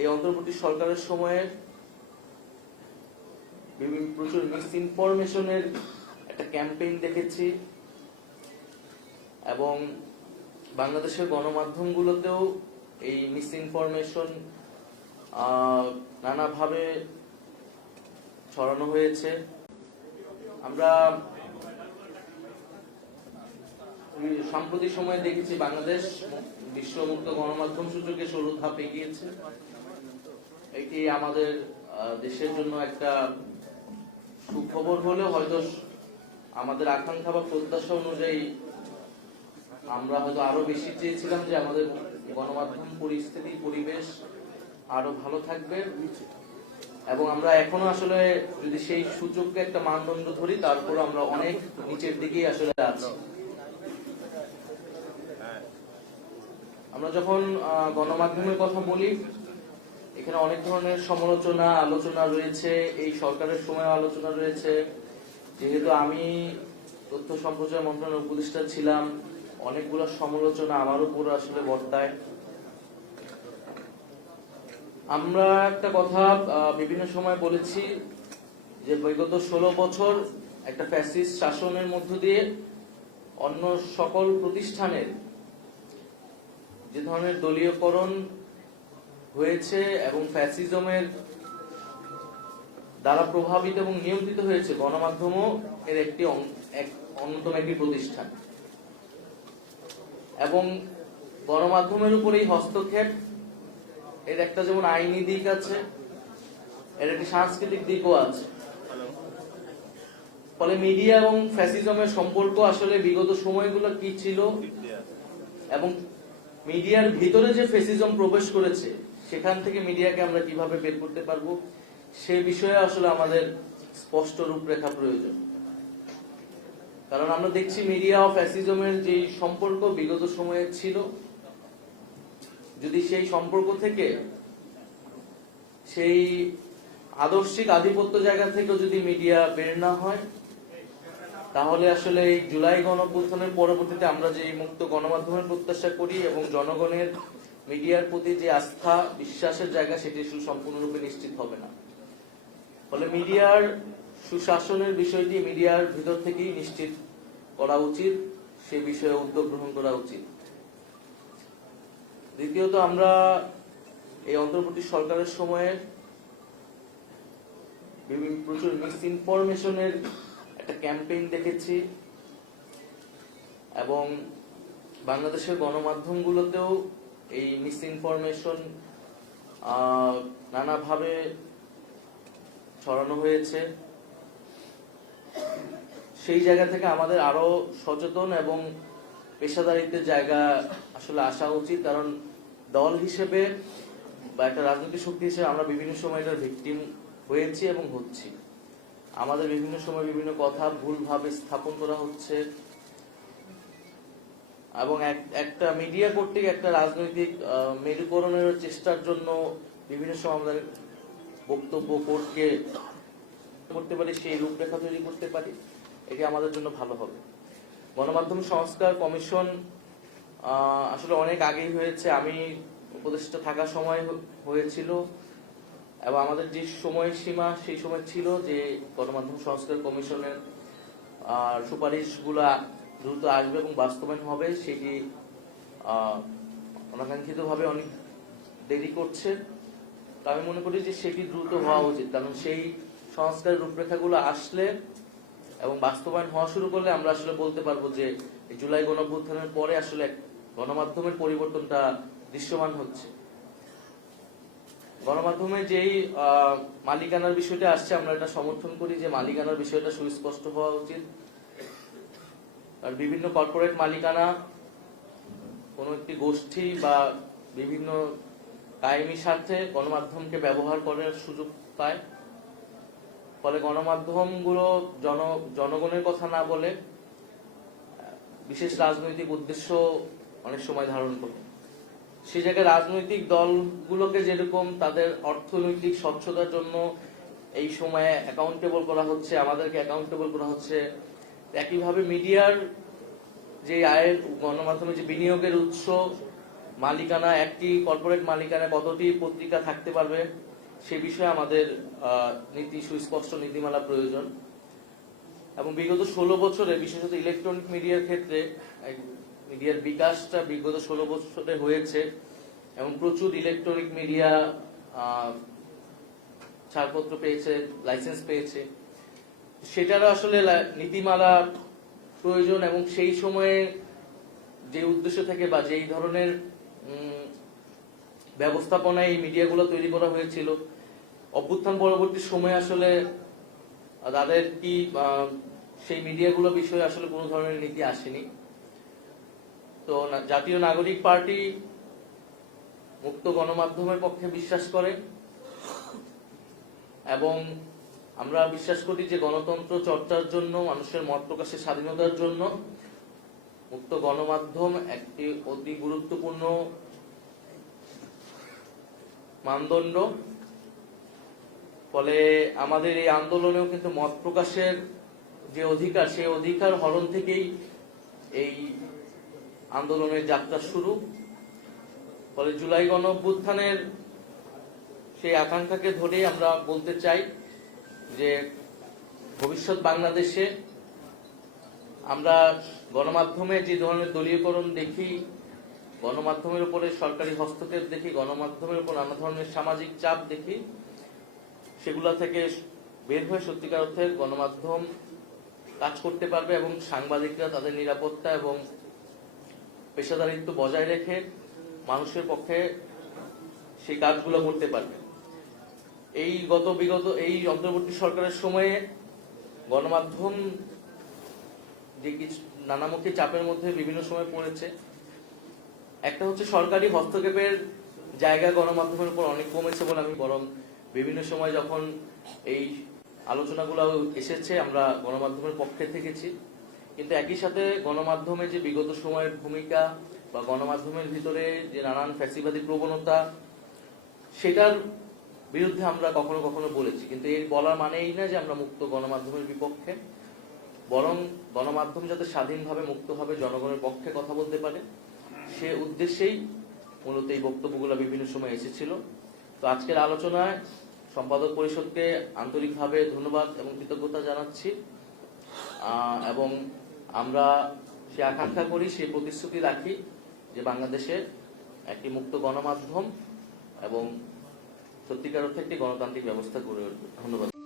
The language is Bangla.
এই অন্তর্বর্তী সরকারের সময়ে প্রচুর মিস ইনফরমেশনের একটা ক্যাম্পেইন দেখেছি এবং বাংলাদেশের গণমাধ্যমগুলোতেও এই মিস ইনফরমেশন নানাভাবে ছড়ানো হয়েছে। আমরা সাম্প্রতিক সময়ে দেখেছি বাংলাদেশ বিশ্ব মুক্ত গণমাধ্যম সূচকে 16 ধাপ এগিয়েছে। এটি আমাদের দেশের জন্য একটা সুখবর হলেও হয়তো আমাদের আকাঙ্ক্ষা বা প্রত্যাশা অনুযায়ী আমরা হয়তো আরো বেশি চেয়েছিলাম যে আমাদের গণমাধ্যম পরিস্থিতি পরিবেশ আরো ভালো থাকবে এবং আমরা এখনো আসলে যদি সেই সূচককে একটা মানদণ্ড ধরি তারপর আমরা অনেক নিচের দিকেই আসলে আছি। আমরা যখন গণমাধ্যমের কথা বলি এখানে অনেক ধরনের সমালোচনা আলোচনা রয়েছে, এই সরকারের সময় আলোচনা রয়েছে। যেহেতু আমি তথ্য সম্প্রচার মন্ত্রণালয়ের উপদেষ্টা ছিলাম, অনেকগুলো সমালোচনা আমার উপর আসলে বর্তায়। আমরা একটা কথা বিভিন্ন সময় বলেছি যে বিগত 16 বছর একটা ফ্যাসিস্ট শাসনের মধ্য দিয়ে অন্য সকল প্রতিষ্ঠানের যে ধরনের দলীয়করণ হয়েছে এবং ফ্যাসিজমের দ্বারা প্রভাবিত এবং নিয়ন্ত্রিত হয়েছে, গণমাধ্যমও এর একটি অন্যতম একটি প্রতিষ্ঠান এবং গণমাধ্যমের উপর এই হস্তক্ষেপ এর একটা যেমন আইনি দিক আছে, এর একটি সাংস্কৃতিক দিকও আছে। ফলে মিডিয়া এবং ফ্যাসিজমের সম্পর্ক আসলে বিগত সময়গুলো কি ছিল এবং মিডিয়ার ভিতরে যে ফ্যাসিজম প্রবেশ করেছে সেখান থেকে মিডিয়াকে আমরা কিভাবে বের করতে পারবো সে বিষয়ে আসলে আমাদের স্পষ্ট রূপরেখা প্রয়োজন। কারণ আমরা দেখছি মিডিয়া ও ফ্যাসিজমের যে সম্পর্ক বিগত সময়ে ছিল, যদি সেই সম্পর্ক থেকে সেই আদর্শিক আধিপত্য জায়গা থেকে যদি মিডিয়া বের না হয় তাহলে আসলে এই জুলাই গণঅভ্যুত্থানের পরবর্তীতে আমরা যে মুক্ত গণমাধ্যমের প্রত্যাশা করি এবং জনগণের মিডিয়ার প্রতি যে আস্থা বিশ্বাসের জায়গা সেটি সম্পূর্ণরূপে নিশ্চিত হবে না। ফলে মিডিয়ার সুশাসনের বিষয়টি মিডিয়ার ভিতর থেকেই নিশ্চিত করা উচিত, সে বিষয়ে উদ্যোগ গ্রহণ করা উচিত। দ্বিতীয়ত, আমরা এই অন্তর্বর্তী সরকারের সময়ে প্রচুর মিস ইনফরমেশনের একটা ক্যাম্পেইন দেখেছি এবং বাংলাদেশের গণমাধ্যমগুলোতেও এই মিস ইনফরমেশন নানাভাবে ছড়ানো হয়েছে। সেই জায়গা থেকে আমাদের আরো সচেতন এবং পেশাদারিত্বের জায়গা আসলে আসা উচিত। কারণ দল হিসেবে বা একটা রাজনৈতিক শক্তি হিসেবে আমরা বিভিন্ন সময় এটার ভিকটিম হয়েছি এবং হচ্ছি। আমাদের বিভিন্ন সময় বিভিন্ন কথা ভুলভাবে স্থাপন করা হচ্ছে এবং একটা মিডিয়া কর্তৃক একটা রাজনৈতিক মেরুকরণের চেষ্টার জন্য বিভিন্ন সময় আমাদের বক্তব্য কোর্টকে করতে পারি, সেই রূপরেখা তৈরি করতে পারি, এটি আমাদের জন্য ভালো হবে। গণমাধ্যম সংস্কার কমিশন আসলে অনেক আগেই হয়েছে, আমি উপদেষ্টা থাকার সময় হয়েছিল এবং আমাদের যে সময়সীমা সেই সময় ছিল যে গণমাধ্যম সংস্কার কমিশনের সুপারিশগুলা দ্রুত আসবে এবং বাস্তবায়ন হবে, সেটি অনাকাঙ্ক্ষিতভাবে অনেক দেরি করছে। তা আমি মনে করি যে সেটি দ্রুত হওয়া উচিত, কারণ সেই সংস্কারের রূপরেখাগুলো আসলে এবং বাস্তবায়ন হওয়া শুরু করলে আমরা আসলে বলতে পারবো যে জুলাই গণঅভ্যুত্থানের পরে আসলে গণমাধ্যমের পরিবর্তনটা দৃশ্যমান হচ্ছে। গণমাধ্যমে যেই মালিকানার বিষয়টা আসছে আমরা এটা সমর্থন করি যে মালিকানার বিষয়টা সুস্পষ্ট হওয়া উচিত। আর বিভিন্ন কর্পোরেট মালিকানা কোনো একটি গোষ্ঠী বা বিভিন্ন কায়েমি স্বার্থে গণমাধ্যমকে ব্যবহার করার সুযোগ পায়। ফলে গণমাধ্যমগুলো জনগণের কথা না বলে বিশেষ রাজনৈতিক উদ্দেশ্য অনেক সময় ধারণ করে। সেই জায়গায় রাজনৈতিক দলগুলোকে যেরকম তাদের অর্থনৈতিক স্বচ্ছতার জন্য এই সময়ে অ্যাকাউন্টেবল করা হচ্ছে, আমাদেরকে অ্যাকাউন্টেবল করা হচ্ছে, একইভাবে মিডিয়ার যে আয়ের গণমাধ্যমে যে বিনিয়োগের উৎস মালিকানা, একটি কর্পোরেট মালিকানা কতটি পত্রিকা থাকতে পারবে সে বিষয়ে আমাদের নীতি, সুস্পষ্ট নীতিমালা প্রয়োজন। এবং বিগত 16 বছরে, বিশেষত ইলেকট্রনিক মিডিয়ার ক্ষেত্রে মিডিয়ার বিকাশটা বিগত 16 বছরে হয়েছে এবং প্রচুর ইলেকট্রনিক মিডিয়া ছাড়পত্র পেয়েছে, লাইসেন্স পেয়েছে। সেটারও আসলে নীতিমালা প্রয়োজন এবং সেই সময়ে যে উদ্দেশ্য থেকে বা যেই ধরনের ব্যবস্থাপনায় এই মিডিয়াগুলো তৈরি করা হয়েছিল, অভ্যুত্থান পরবর্তী সময়ে আসলে তাদের কি সেই মিডিয়াগুলো বিষয়ে আসলে কোনো ধরনের নীতি আসেনি। তো জাতীয় নাগরিক পার্টি মুক্ত গণমাধ্যমের পক্ষে বিশ্বাস করে এবং আমরা বিশ্বাস করি যে গণতন্ত্র চর্চার জন্য, মানুষের মত প্রকাশের স্বাধীনতার জন্য মুক্ত গণমাধ্যম একটি অতি গুরুত্বপূর্ণ মানদণ্ড। ফলে আমাদের এই আন্দোলনেও কিন্তু মত প্রকাশের যে অধিকার, সেই অধিকার হরণ থেকেই এই আন্দোলনের যাত্রা শুরু। ফলে জুলাই গণঅভ্যুত্থানের সেই আকাঙ্ক্ষাকে ধরেই আমরা বলতে চাই যে ভবিষ্যৎ বাংলাদেশে আমরা গণমাধ্যমে যে ধরনের দলীয়করণ দেখি, গণমাধ্যমের উপরে সরকারি হস্তক্ষেপ দেখি, গণমাধ্যমের উপর নানা ধরনের সামাজিক চাপ দেখি, সেগুলা থেকে বের হয়ে সত্যিকার অর্থে গণমাধ্যম কাজ করতে পারবে এবং সাংবাদিকরা তাদের নিরাপত্তা এবং পেশাদারিত্ব বজায় রেখে মানুষের পক্ষে সেই কাজগুলো করতে পারবে। এই বিগত এই অন্তর্বর্তী সরকারের সময়ে গণমাধ্যম যে কিছু নানামুখী চাপের মধ্যে বিভিন্ন সময় পড়েছে। একটা হচ্ছে সরকারি হস্তক্ষেপের জায়গা গণমাধ্যমের উপর অনেক কমেছে বলে আমি, বরং বিভিন্ন সময় যখন এই আলোচনাগুলো এসেছে আমরা গণমাধ্যমের পক্ষে থেকেছি। কিন্তু একই সাথে গণমাধ্যমে যে বিগত সময়ের ভূমিকা বা গণমাধ্যমের ভিতরে যে নানান ফ্যাসিবাদী প্রবণতা, সেটার বিরুদ্ধে আমরা কখনো কখনো বলেছি। কিন্তু এর বলার মানে এই না যে আমরা মুক্ত গণমাধ্যমের বিপক্ষে, বরং গণমাধ্যম যাতে স্বাধীনভাবে, মুক্তভাবে জনগণের পক্ষে কথা বলতে পারে, সে উদ্দেশ্যেই মূলত এই বক্তব্যগুলো বিভিন্ন সময় এসেছিল। তো আজকের আলোচনায় সম্পাদক পরিষদকে আন্তরিকভাবে ধন্যবাদ এবং কৃতজ্ঞতা জানাচ্ছি এবং আমরা সে আকাঙ্ক্ষা করি, সেই প্রতিশ্রুতি রাখি যে বাংলাদেশে একটি মুক্ত গণমাধ্যম এবং সত্যিকার অর্থে একটি গণতান্ত্রিক ব্যবস্থা গড়ে উঠবে। ধন্যবাদ।